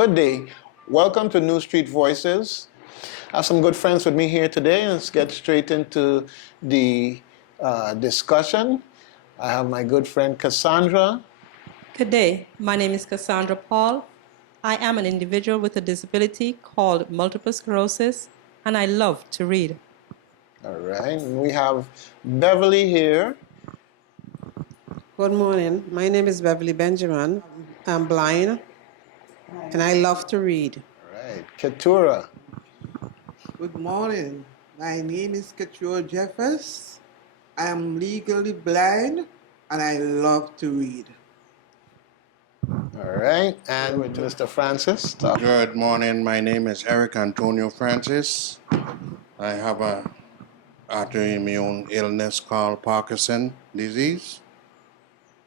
Good day. Welcome to New Street Voices. I have some good friends with me here today. Let's get straight into the discussion. I have my good friend Cassandra. Good day. My name is Cassandra Paul. I am an individual with a disability called multiple sclerosis, and I love to read. All right. And we have Beverly here. Good morning. My name is Beverly Benjamin. I'm blind and I love to read. All right. Keturah. Good morning. My name is Keturah Jeffers. I am legally blind and I love to read. All right. And with Mr. Francis. Good morning. My name is Eric Antonio Francis. I have a autoimmune illness called Parkinson disease.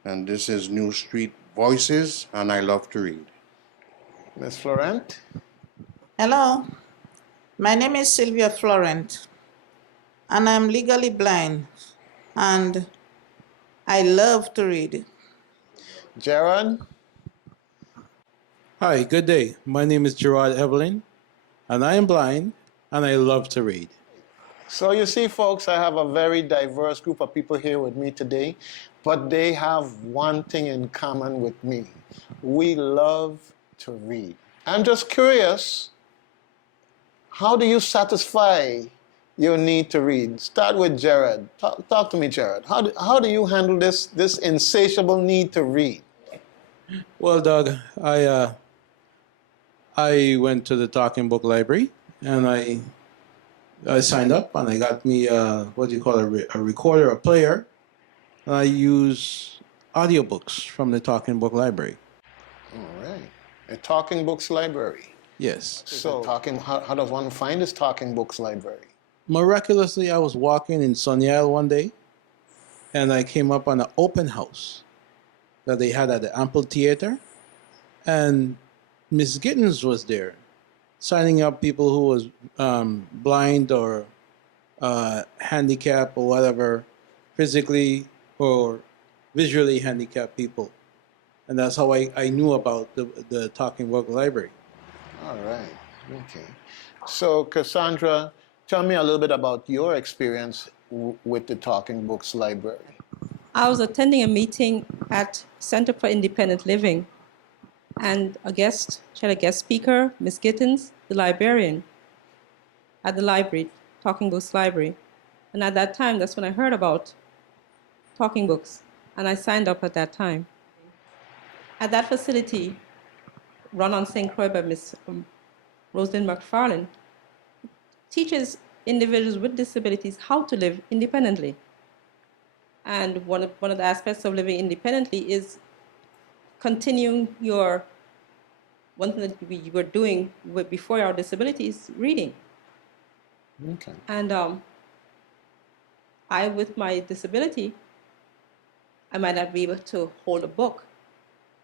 And this is New Street Voices, and I love to read. Ms. Florent. Hello, my name is Sylvia Florent, and I'm legally blind, and I love to read. Gerard. Hi, good day. My name is Gerard Evelyn, and I am blind, and I love to read. So you see, folks, I have a very diverse group of people here with me today, but they have one thing in common with me. We love to read. I'm just curious, how do you satisfy your need to read? Start with Jared. Talk to me, Jared. How do you handle this insatiable need to read? Well, Doug, I went to the Talking Book Library, and I signed up, and I got me a recorder, a player. And I use audiobooks from the Talking Book Library. All right. A Talking Books Library. Yes. So how does one find this Talking Books Library? Miraculously, I was walking in Sunny Isle one day, and I came up on an open house that they had at the Amphitheater, and Miss Gittens was there, signing up people who was blind or handicapped or whatever, physically or visually handicapped people. And that's how I knew about the Talking Book Library. All right. Okay. So, Cassandra, tell me a little bit about your experience with the Talking Books Library. I was attending a meeting at Center for Independent Living, and a guest speaker, Ms. Gittens, the librarian at the library, Talking Books Library. And at that time, that's when I heard about Talking Books, and I signed up at that time. At that facility, run on St. Croix by Ms. Rosalind McFarlane, teaches individuals with disabilities how to live independently. And one of the aspects of living independently is continuing one thing that you were doing before our disabilities, reading. Okay. And I, with my disability, I might not be able to hold a book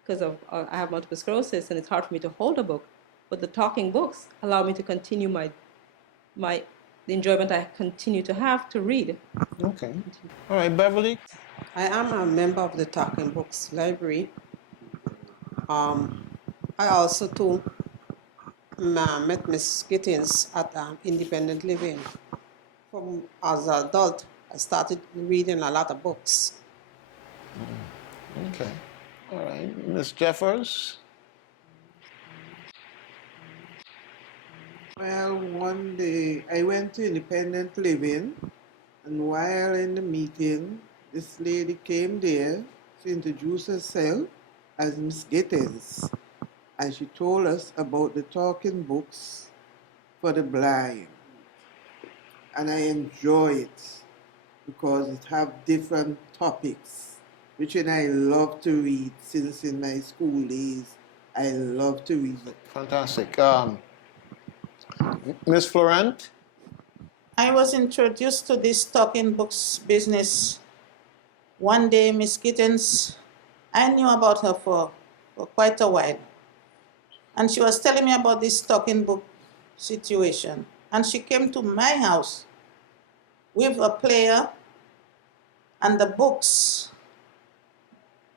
because I have multiple sclerosis and it's hard for me to hold a book. But the Talking Books allow me to continue the enjoyment I continue to have to read. Okay. All right, Beverly. I am a member of the Talking Books Library. I also too met Miss Gittens at Independent Living. As an adult, I started reading a lot of books. Okay. All right. Ms. Jeffers. Well, one day I went to Independent Living, and while in the meeting, this lady came there to introduce herself as Miss Gittens, and she told us about the talking books for the blind. And I enjoy it because it have different topics, which I love to read since in my school days. I love to read. Fantastic. Ms. Florent. I was introduced to this Talking Books business one day. Miss Gittens, I knew about her for quite a while. And she was telling me about this Talking Book situation. And she came to my house with a player and the books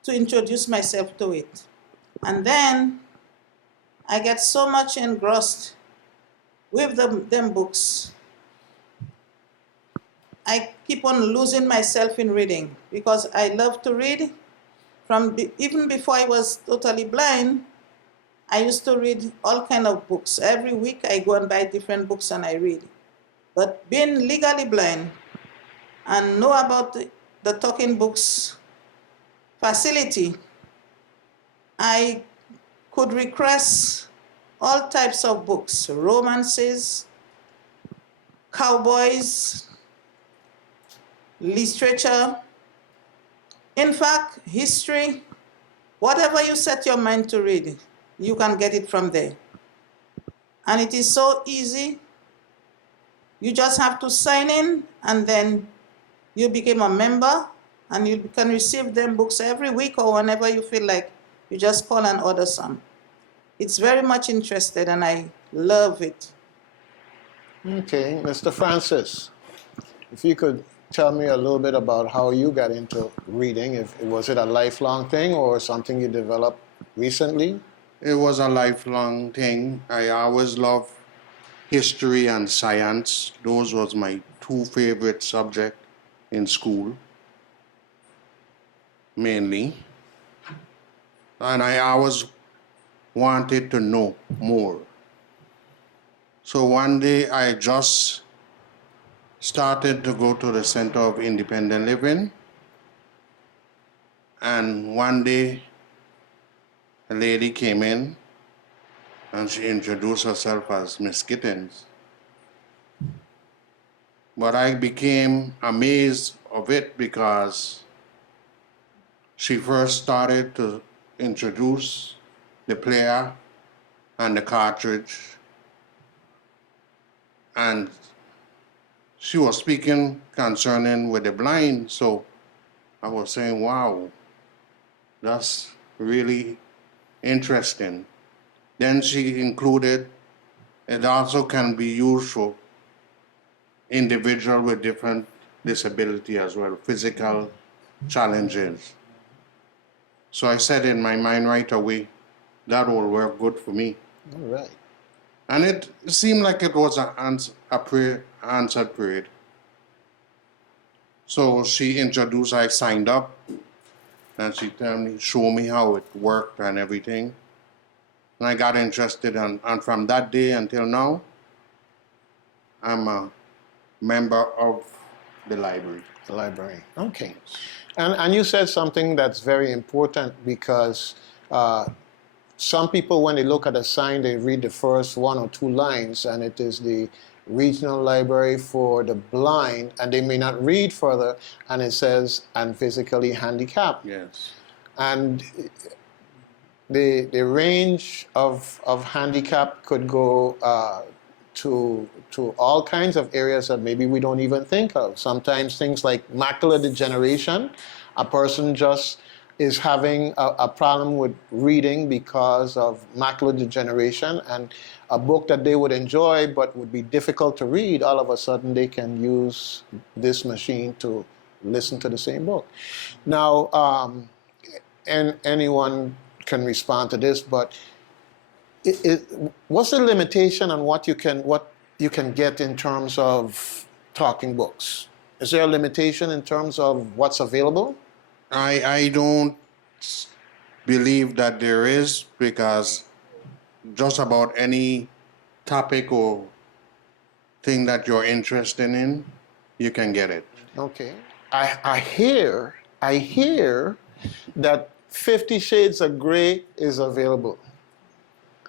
to introduce myself to it. And then I get so much engrossed with them books. I keep on losing myself in reading because I love to read. Even before I was totally blind, I used to read all kind of books. Every week I go and buy different books and I read. But being legally blind and know about the Talking Books facility, I could request all types of books, romances, cowboys, literature, in fact, history, whatever you set your mind to read, you can get it from there. And it is so easy. You just have to sign in and then you become a member and you can receive them books every week or whenever you feel like you just call and order some. It's very much interested and I love it. Okay, Mr. Francis, if you could tell me a little bit about how you got into reading. Was it a lifelong thing or something you developed recently? It was a lifelong thing. I always loved history and science. Those was my two favorite subjects in school, mainly. And I always wanted to know more. So one day I just started to go to the Center of Independent Living. And one day a lady came in and she introduced herself as Miss Gittens. But I became amazed of it because she first started to introduce the player and the cartridge, and she was speaking concerning with the blind, so I was saying, wow, that's really interesting. Then she included, it also can be used for individual with different disability as well, physical challenges. So I said in my mind right away, that will work good for me. All right. And it seemed like it was answered prayer. So she introduced, I signed up, and she showed me how it worked and everything. And I got interested, and from that day until now, I'm a member of the library. The library. Okay. And you said something that's very important because some people, when they look at a sign, they read the first one or two lines, and it is the regional library for the blind, and they may not read further, and it says, and physically handicapped. Yes. And the range of handicap could go to all kinds of areas that maybe we don't even think of. Sometimes things like macular degeneration, a person just is having a problem with reading because of macular degeneration, and a book that they would enjoy but would be difficult to read, all of a sudden they can use this machine to listen to the same book. Now, and anyone can respond to this, but what's the limitation on what you can get in terms of talking books? Is there a limitation in terms of what's available? I don't believe that there is, because just about any topic or thing that you're interested in, you can get it. Okay. I hear that 50 Shades of Grey is available.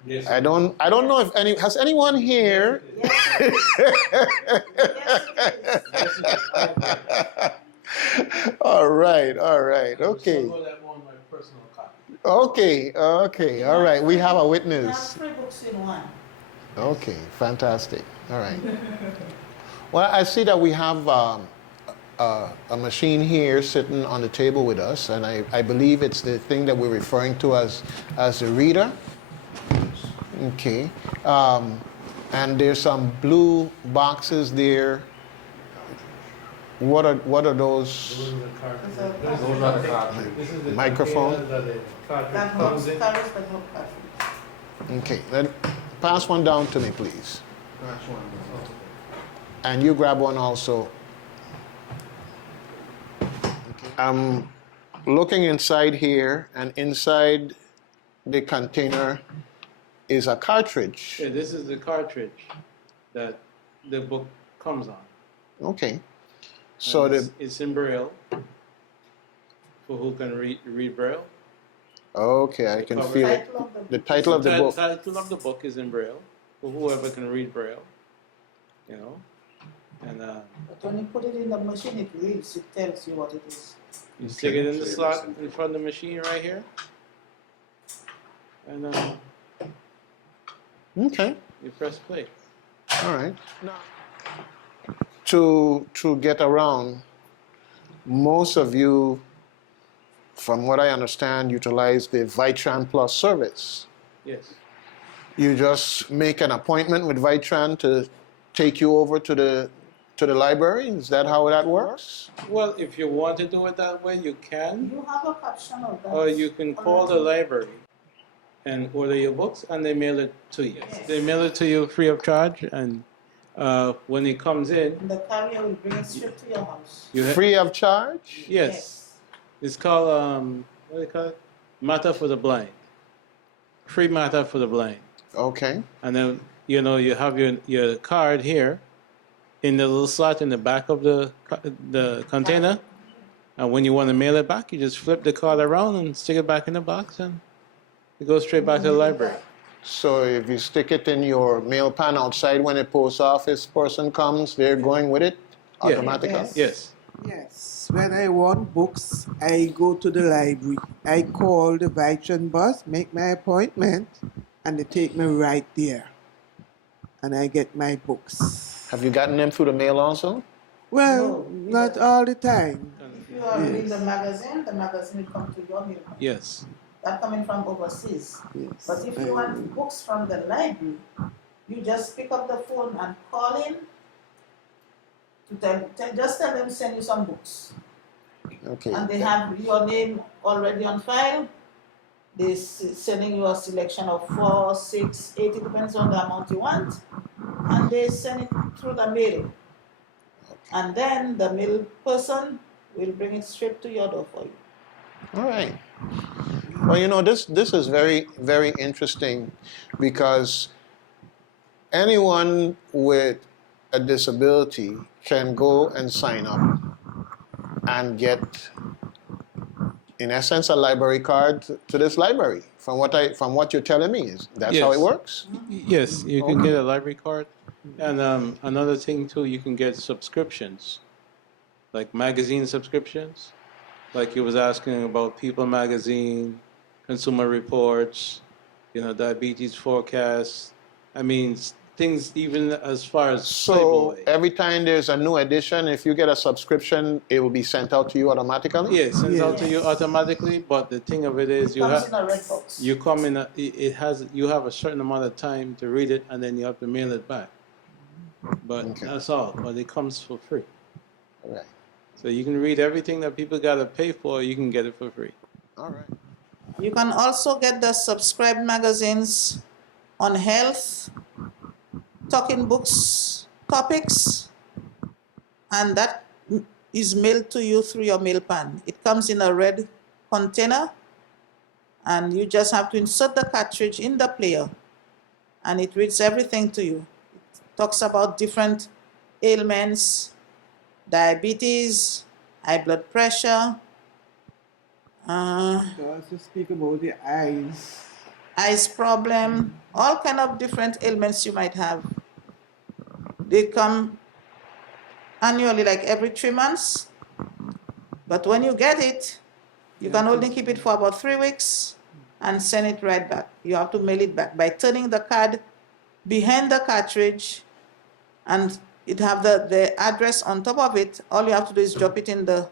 Yes. I don't know if has anyone here. All right, okay. Okay, all right. We have a There are witness. 3 books in one. Okay, fantastic. All right. Well, I see that we have a machine here sitting on the table with us, and I believe it's the thing that we're referring to as the reader. Okay. And there's some blue boxes there. What are those? Those are the cartridges. Microphone? That carries the book cartridge. Okay, pass one down to me, please. And you grab one also. Okay. I'm looking inside here, and inside the container is a cartridge. Yeah, this is the cartridge that the book comes on. Okay. So And the it's in Braille for who can read Braille. okay, I can cover. feel it. Title of the The title of the book. Title of the book is in Braille for whoever can read Braille. You know, and But when you put it in the machine, it reads, it tells you what it is. you stick it in the slot in front of the machine right here, and Okay. you press play. All right. Now, to get around, most of you, from what I understand, utilize the Vitran Plus service. Yes. You just make an appointment with Vitran to take you over to the library. Is that how that works? Well, if you want to do it that way, you can, You have a caption of that. or you can call the library and order your books, and they mail it to you. Yes. They mail it to you free of charge, and when it comes in, And the carrier will bring it straight to your house. you Free of charge? Yes. It's called what do they call it? Matter for the Blind. Free Matter for the Blind. Okay. And then you have your card here in the little slot in the back of the container. And when you want to mail it back, you just flip the card around and stick it back in the box, and it goes straight back to the library. So if you stick it in your mail pan outside when a post office person comes, they're going with it Yeah. automatically? Yes. Yes. Yes, when I want books, I go to the library. I call the Vitran bus, make my appointment, and they take me right there. And I get my books. Have you gotten them through the mail also? Well, No, not all the time. If you are reading the magazine will come to your mail. Yes. That coming from overseas. Yes. But if you want books from the library, you just pick up the phone and call in to just tell them send you some books. Okay. And they have your name already on file. They're sending you a selection of 4, 6, 8, it depends on the amount you want. And they send it through the mail. And then the mail person will bring it straight to your door for you. All right. Well, this is very, very interesting because anyone with a disability can go and sign up and get, in essence, a library card to this library. From what you're telling me, is that's how it Yes. works? Yes, you can get a library card. And another thing too, you can get subscriptions, like magazine subscriptions. Like you was asking about People Magazine, Consumer Reports, diabetes forecasts. I mean, things even as far as So Playboy. every time there's a new edition, if you get a subscription, it will be sent out to you automatically? Yeah, it sends out to you Yes. automatically. But the thing of it is, It comes in a red box. you come in. You have a certain amount of time to read it, and then you have to mail it back. But Okay. that's all. But it comes for free. All right. So you can read everything that people gotta pay for. You can get it for free. All right. You can also get the subscribed magazines on health, talking books, topics, and that is mailed to you through your mail pan. It comes in a red container, and you just have to insert the cartridge in the player, and it reads everything to you. It talks about different ailments, diabetes, high blood pressure, They also speak about the eyes. eyes problem, all kind of different ailments you might have. They come annually, like every 3 months. But when you get it, you can only keep it for about 3 weeks and send it right back. You have to mail it back by turning the card behind the cartridge, and it have the address on top of it. All you have to do is drop it in the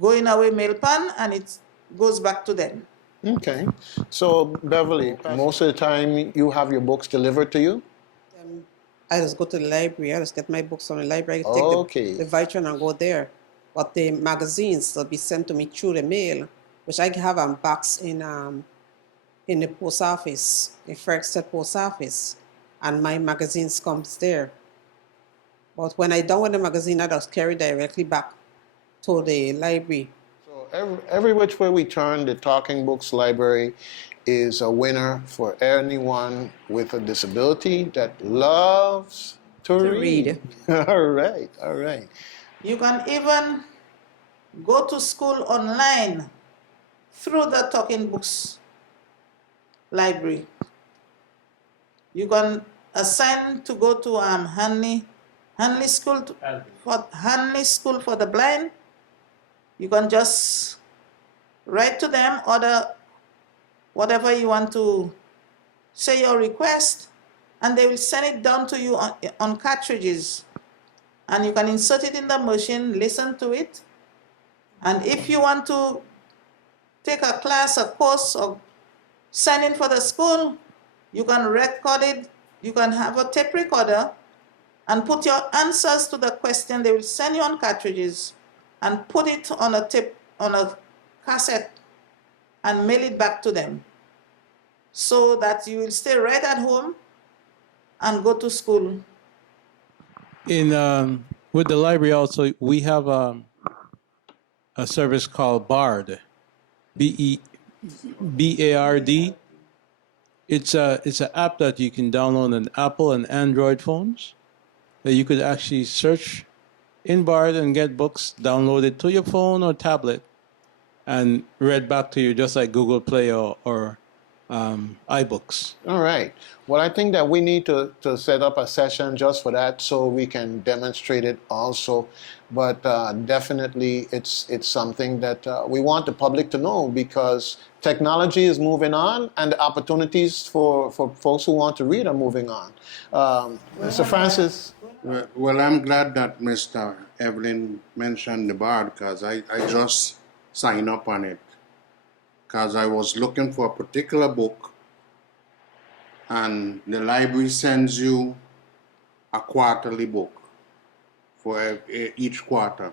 going away mail pan, and it goes back to them. Okay. So, Beverly, most of the time you have your books delivered to you? I just go to the library. I just get my books from the library. Take Okay. the Vitran and go there. But the magazines will be sent to me through the mail, which I have a box in in the post office, the Frexted post office, and my magazines comes there. But when I done with the magazine, I just carry directly back to the library. So every which way we turn, the Talking Books Library is a winner for anyone with a disability that loves to read. All right, all right. You can even go to school online through the Talking Books Library. You can assign to go to Hanley School Hanley School for the Blind. You can just write to them, order whatever you want to say your request, and they will send it down to you on cartridges. And you can insert it in the machine, listen to it. And if you want to take a class, a course, or sign in for the school, you can record it. You can have a tape recorder and put your answers to the question. They will send you on cartridges and put it on a tape, on a cassette, and mail it back to them, so that you will stay right at home and go to school. In with the library also, we have a service called BARD, BARD. It's an app that you can download on Apple and Android phones, that you could actually search in BARD and get books downloaded to your phone or tablet and read back to you, just like Google Play or iBooks. All right. Well, I think that we need to set up a session just for that so we can demonstrate it also. But definitely it's something that we want the public to know, because technology is moving on and the opportunities for folks who want to read are moving on. Mr. Francis? Well, I'm glad that Mr. Evelyn mentioned the BARD, because I just signed up on it, because I was looking for a particular book, and the library sends you a quarterly book for each quarter,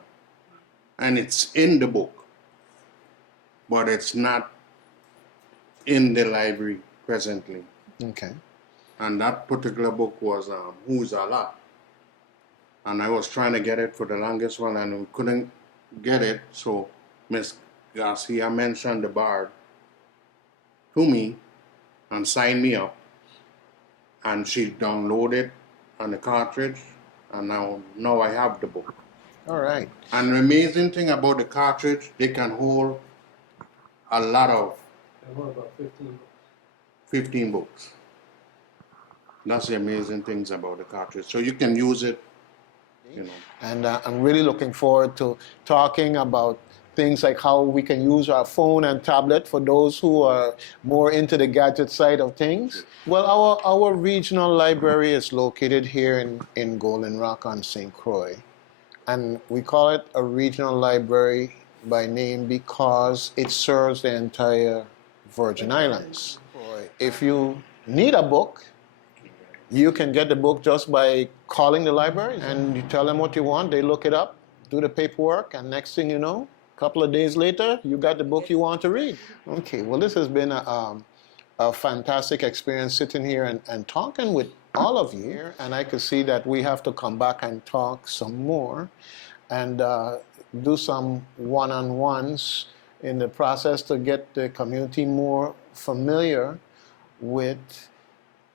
and it's in the book, but it's not in the library presently. Okay. And that particular book was Who's Allah, and I was trying to get it for the longest one, and we couldn't get it, so Miss Garcia mentioned the BARD to me and signed me up, and she downloaded on the cartridge, and now I have the book. All right. And the amazing thing about the cartridge, they can hold a lot of 15 books. That's the amazing things about the cartridge. So you can use it, you know. And I'm really looking forward to talking about things like how we can use our phone and tablet for those who are more into the gadget side of things. Well, our regional library is located here in Golden Rock on St. Croix. And we call it a regional library by name because it serves the entire Virgin Islands. If you need a book, you can get the book just by calling the library, and you tell them what you want. They look it up, do the paperwork, and next thing you know, a couple of days later, you got the book you want to read. Okay, well, this has been a fantastic experience sitting here and talking with all of you. And I could see that we have to come back and talk some more and do some one-on-ones in the process to get the community more familiar with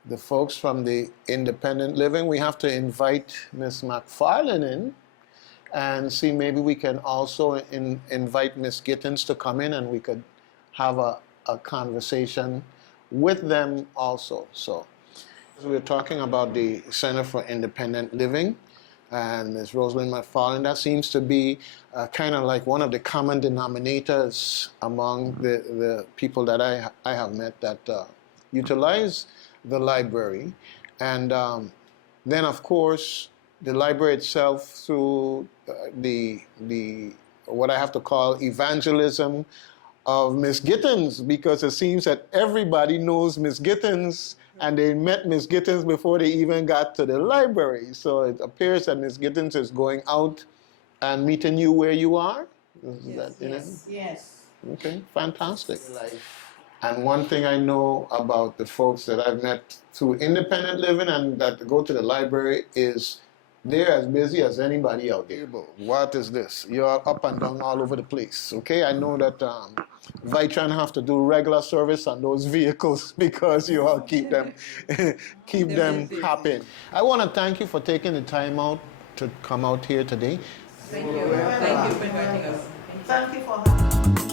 the folks from the independent living. We have to invite Ms. McFarlane in and see, maybe we can also invite Ms. Gittins to come in and we could have a conversation with them also. So we're talking about the Center for Independent Living and Ms. Rosalind McFarlane. That seems to be kind of like one of the common denominators among the people that I have met that utilize the library. And then, of course, the library itself, through the what I have to call evangelism of Miss Gittins, because it seems that everybody knows Miss Gittins and they met Miss Gittins before they even got to the library. So it appears that Miss Gittins is going out and meeting you where you are. Is that, Yes. Okay, fantastic. And one thing I know about the folks that I've met through independent living and that go to the library is they're as busy as anybody out there. What is this? You're up and down all over the place. Okay, I know that Vitran have to do regular service on those vehicles because you all keep them happy. I want to thank you for taking the time out to come out here today. Thank you. Thank you for inviting us. Thank you for having me.